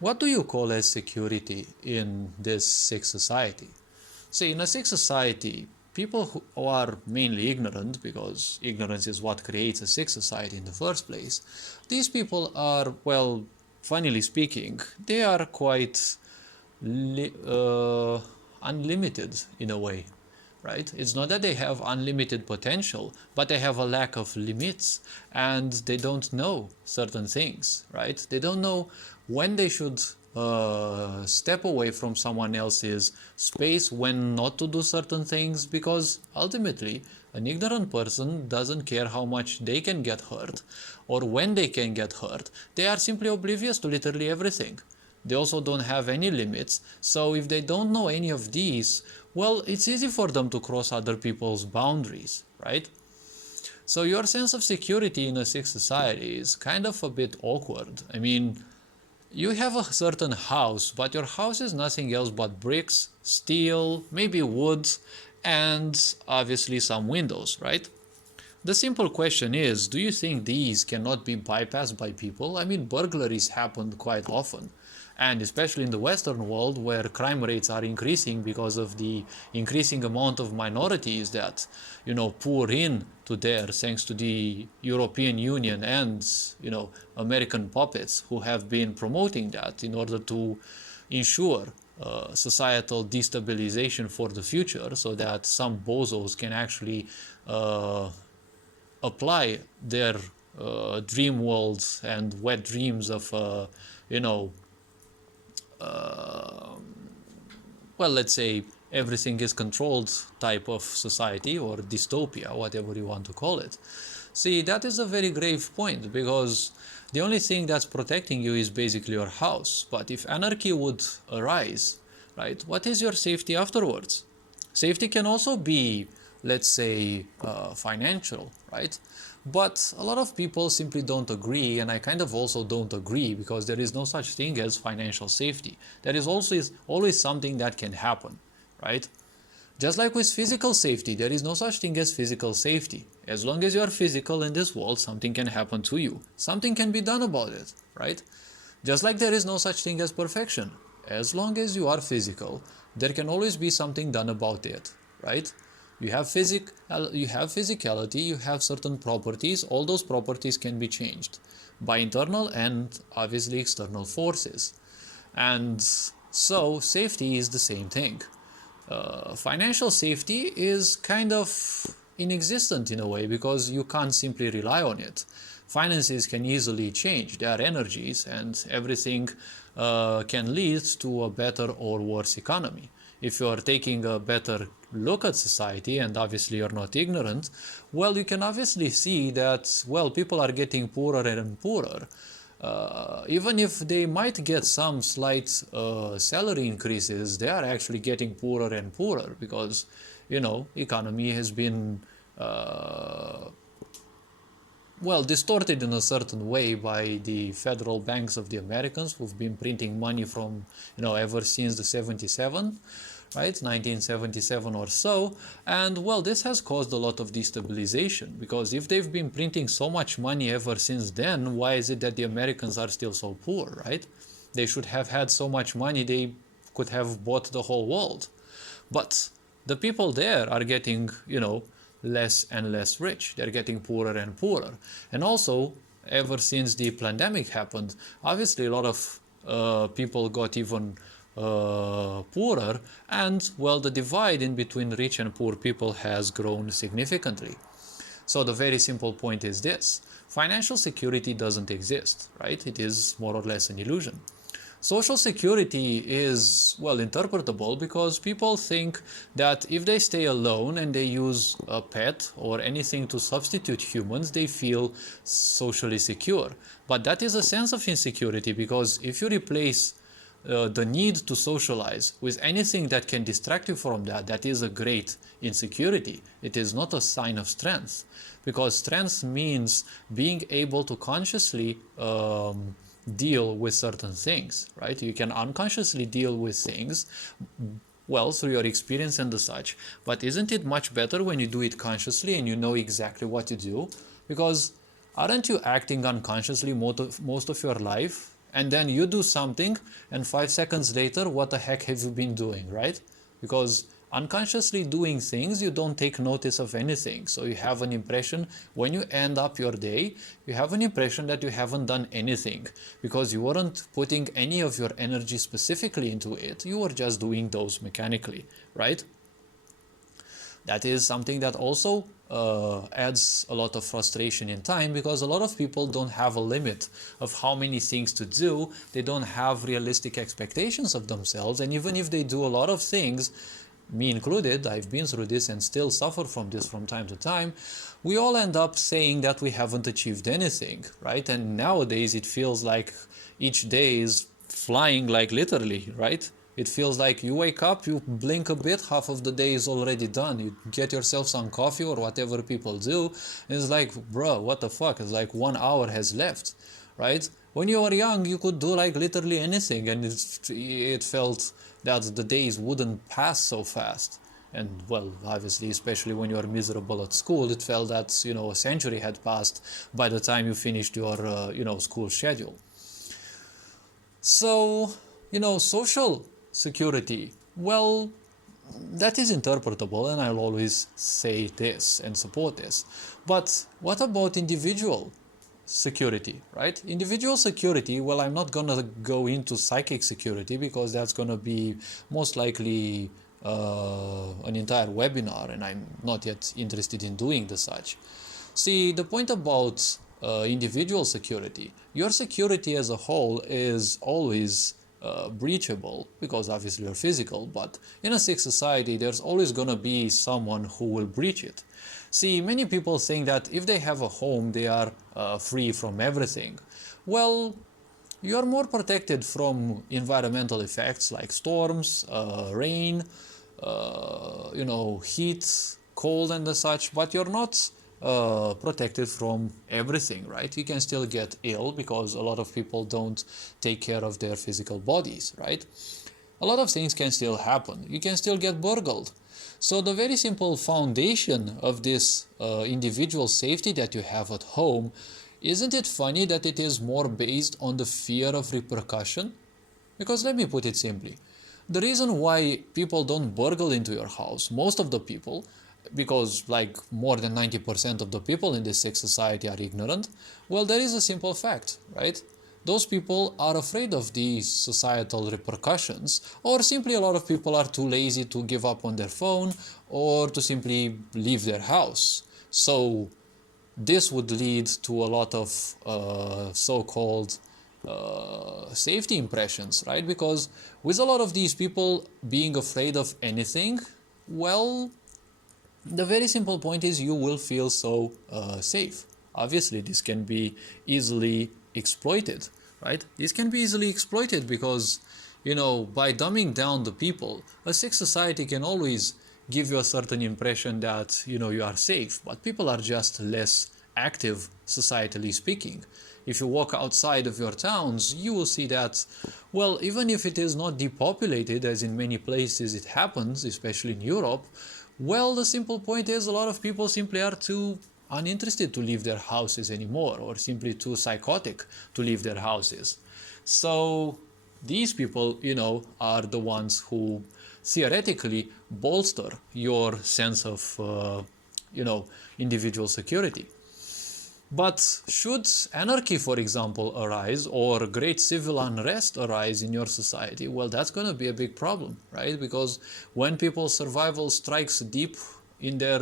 What do you call as security in this sick society? See, in a sick society, people who are mainly ignorant, because ignorance is what creates a sick society in the first place, these people are, well, funnily speaking, they are quite unlimited in a way, right? It's not that they have unlimited potential, but they have a lack of limits and they don't know certain things, right? They don't know when they should step away from someone else's space, when not to do certain things, because ultimately an ignorant person doesn't care how much they can get hurt or when they can get hurt. They are simply oblivious to literally everything. They also don't have any limits, so if they don't know any of these, well, it's easy for them to cross other people's boundaries, right? So your sense of security in a sick society is kind of a bit awkward. I mean, you have a certain house, but your house is nothing else but bricks, steel, maybe wood, and obviously some windows, right? The simple question is, do you think these cannot be bypassed by people? I mean, burglaries happen quite often. And especially in the Western world, where crime rates are increasing because of the increasing amount of minorities that, pour in to there, thanks to the European Union and, American puppets who have been promoting that in order to ensure societal destabilization for the future, so that some bozos can actually apply their dream worlds and wet dreams of, you know, well, let's say everything is controlled type of society or dystopia, whatever you want to call it. See, that is a very grave point, because the only thing that's protecting you is basically your house. But if anarchy would arise, right, what is your safety afterwards? Safety can also be, let's say, financial, right? But a lot of people simply don't agree, and I kind of also don't agree, because there is no such thing as financial safety. There is also always something that can happen, right? Just like with physical safety, there is no such thing as physical safety. As long as you are physical in this world, something can happen to you. Something can be done about it, right? Just like there is no such thing as perfection. As long as you are physical, there can always be something done about it, right? You have physicality, you have certain properties, all those properties can be changed by internal and obviously external forces. And so safety is the same thing. Financial safety is kind of inexistent in a way, because you can't simply rely on it. Finances can easily change, they are energies, and everything can lead to a better or worse economy. If you are taking a better look at society, and obviously you're not ignorant, well, you can obviously see that, well, people are getting poorer and poorer. Even if they might get some slight salary increases, they are actually getting poorer and poorer, because, economy has been well, distorted in a certain way by the federal banks of the Americans, who've been printing money from, ever since the 77, right, 1977 or so. And well, this has caused a lot of destabilization, because if they've been printing so much money ever since then, why is it that the Americans are still so poor, right? They should have had so much money, they could have bought the whole world. But the people there are getting, less and less rich. They're getting poorer and poorer. And also, ever since the pandemic happened, obviously a lot of people got even poorer, and well, the divide in between rich and poor people has grown significantly. So the very simple point is this: financial security doesn't exist, right? It is more or less an illusion. Social security is, well, interpretable, because people think that if they stay alone and they use a pet or anything to substitute humans, they feel socially secure. But that is a sense of insecurity, because if you replace the need to socialize with anything that can distract you from that, that is a great insecurity. It is not a sign of strength, because strength means being able to consciously deal with certain things, right? You can unconsciously deal with things, well, through your experience and the such, but isn't it much better when you do it consciously and you know exactly what to do? Because aren't you acting unconsciously most of your life? And then you do something, and 5 seconds later, what the heck have you been doing, right? Because unconsciously doing things, you don't take notice of anything. So you have an impression, when you end up your day, you have an impression that you haven't done anything because you weren't putting any of your energy specifically into it. You were just doing those mechanically, right? That is something that also adds a lot of frustration in time, because a lot of people don't have a limit of how many things to do. They don't have realistic expectations of themselves, and even if they do a lot of things, me included, I've been through this and still suffer from this from time to time, we all end up saying that we haven't achieved anything, right? And nowadays it feels like each day is flying, like literally, right? It feels like you wake up, you blink a bit, half of the day is already done. You get yourself some coffee or whatever people do, and it's like, bro, what the fuck? It's like 1 hour has left, right? When you were young, you could do like literally anything, and it felt that the days wouldn't pass so fast. And well, obviously, especially when you are miserable at school, it felt that, you know, a century had passed by the time you finished your, school schedule. So, social security, well, that is interpretable, and I'll always say this and support this. But what about individual security, right? Individual security, well, I'm not gonna go into psychic security because that's gonna be most likely an entire webinar, and I'm not yet interested in doing the such. See, the point about individual security, your security as a whole is always breachable, because obviously you're physical, but in a sick society there's always gonna be someone who will breach it. See, many people think that if they have a home they are free from everything. Well, you're more protected from environmental effects like storms, rain, heat, cold and the such, but you're not protected from everything, right? You can still get ill because a lot of people don't take care of their physical bodies, right? A lot of things can still happen. You can still get burgled. So the very simple foundation of this individual safety that you have at home, isn't it funny that it is more based on the fear of repercussion? Because let me put it simply. The reason why people don't burgle into your house, most of the people, because like more than 90% of the people in this sick society are ignorant, well, there is a simple fact, right? Those people are afraid of the societal repercussions, or simply a lot of people are too lazy to give up on their phone or to simply leave their house. So this would lead to a lot of so-called safety impressions, right? Because with a lot of these people being afraid of anything, well, the very simple point is you will feel so safe. Obviously, this can be easily exploited, right? This can be easily exploited because, by dumbing down the people, a sick society can always give you a certain impression that, you are safe, but people are just less active, societally speaking. If you walk outside of your towns, you will see that, well, even if it is not depopulated, as in many places it happens, especially in Europe, well, the simple point is a lot of people simply are too uninterested to leave their houses anymore, or simply too psychotic to leave their houses. So these people, are the ones who theoretically bolster your sense of, individual security. But should anarchy, for example, arise, or great civil unrest arise in your society, well, that's going to be a big problem, right? Because when people's survival strikes deep in their,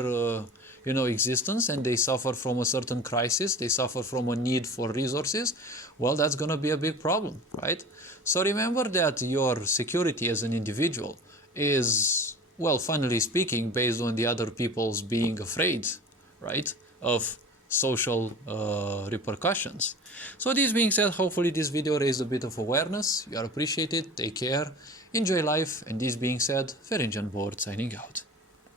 existence, and they suffer from a certain crisis, they suffer from a need for resources, well, that's going to be a big problem, right? So remember that your security as an individual is, well, funnily speaking, based on the other people's being afraid, right, of social repercussions. So this being said, hopefully this video raised a bit of awareness. You are appreciated. Take care. Enjoy life. And this being said, Ferenc Board signing out.